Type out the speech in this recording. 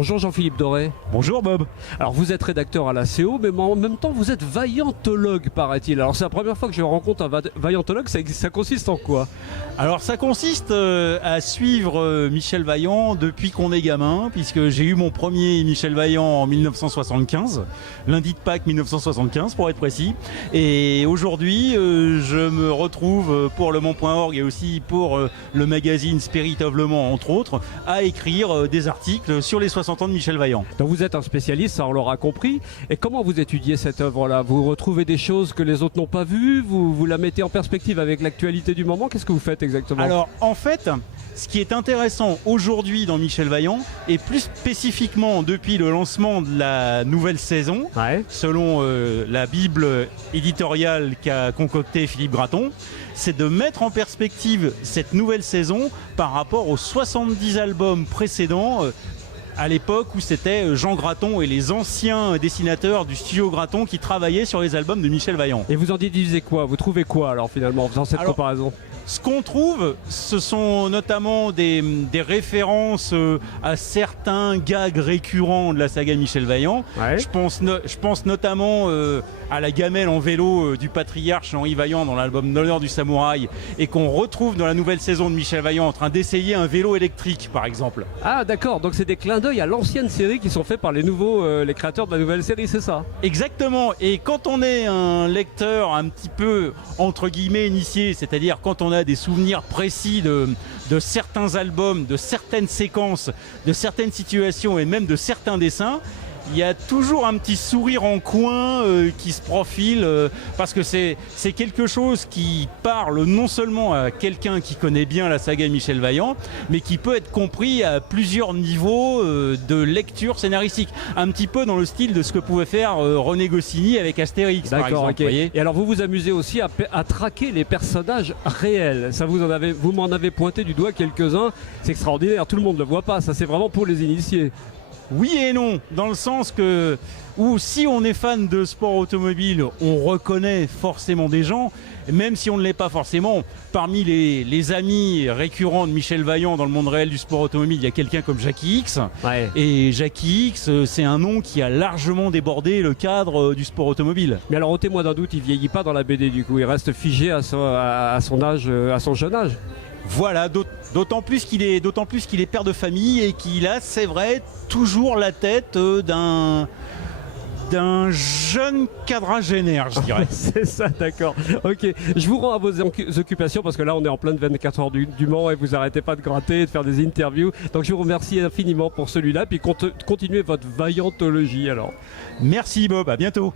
Bonjour Jean-Philippe Doré. Bonjour Bob. Alors vous êtes rédacteur à la CO, mais en même temps vous êtes vaillantologue, paraît-il. Alors c'est la première fois que je rencontre un vaillantologue, ça consiste en quoi? Alors ça consiste à suivre Michel Vaillant depuis qu'on est gamin, puisque j'ai eu mon premier Michel Vaillant en 1975, lundi de Pâques 1975 pour être précis. Et aujourd'hui je me retrouve pour Le Mans.org et aussi pour le magazine Spirit of Le Mans entre autres, à écrire des articles sur les 60 ans de Michel Vaillant. Donc vous êtes un spécialiste, ça on l'aura compris. Et comment vous étudiez cette œuvre-là? Vous retrouvez des choses que les autres n'ont pas vues? Vous la mettez en perspective avec l'actualité du moment? Qu'est-ce que vous faites exactement? Alors en fait, ce qui est intéressant aujourd'hui dans Michel Vaillant, et plus spécifiquement depuis le lancement de la nouvelle saison, selon la Bible éditoriale qu'a concoctée Philippe Gratton, c'est de mettre en perspective cette nouvelle saison par rapport aux 70 albums précédents, à l'époque où c'était Jean Gratton et les anciens dessinateurs du studio Gratton qui travaillaient sur les albums de Michel Vaillant. Et vous en déduisez quoi? Vous trouvez quoi alors finalement en faisant cette comparaison? Ce qu'on trouve, ce sont notamment des références à certains gags récurrents de la saga Michel Vaillant. Je pense notamment à la gamelle en vélo du patriarche Henri Vaillant dans l'album L'honneur du samouraï, et qu'on retrouve dans la nouvelle saison de Michel Vaillant en train d'essayer un vélo électrique par exemple. Ah d'accord, donc c'est des clins d'œil à l'ancienne série qui sont faits par les créateurs de la nouvelle série, c'est ça? Exactement, et quand on est un lecteur un petit peu entre guillemets initié, c'est-à-dire quand on a des souvenirs précis de certains albums, de certaines séquences, de certaines situations et même de certains dessins, il y a toujours un petit sourire en coin qui se profile parce que c'est quelque chose qui parle non seulement à quelqu'un qui connaît bien la saga Michel Vaillant, mais qui peut être compris à plusieurs niveaux de lecture scénaristique. Un petit peu dans le style de ce que pouvait faire René Goscinny avec Astérix, par exemple. Okay. Et alors vous vous amusez aussi à traquer les personnages réels. Ça vous m'en avez pointé du doigt quelques-uns. C'est extraordinaire, tout le monde ne le voit pas. Ça c'est vraiment pour les initiés. Oui et non, dans le sens que si on est fan de sport automobile, on reconnaît forcément des gens, même si on ne l'est pas forcément. Parmi les amis récurrents de Michel Vaillant dans le monde réel du sport automobile, il y a quelqu'un comme Jackie X. Et Jackie X, c'est un nom qui a largement débordé le cadre du sport automobile. Mais alors, ôtez-moi d'un doute, il vieillit pas dans la BD du coup, il reste figé à son âge, à son jeune âge. Voilà, d'autant plus qu'il est père de famille et qu'il a, c'est vrai, toujours la tête d'un jeune quadragénaire, je dirais. C'est ça, d'accord. Ok, je vous rends à vos occupations parce que là on est en pleine 24 heures du Mans et vous arrêtez pas de gratter et de faire des interviews. Donc je vous remercie infiniment pour celui-là, puis continuez votre vaillantologie alors. Merci Bob, à bientôt.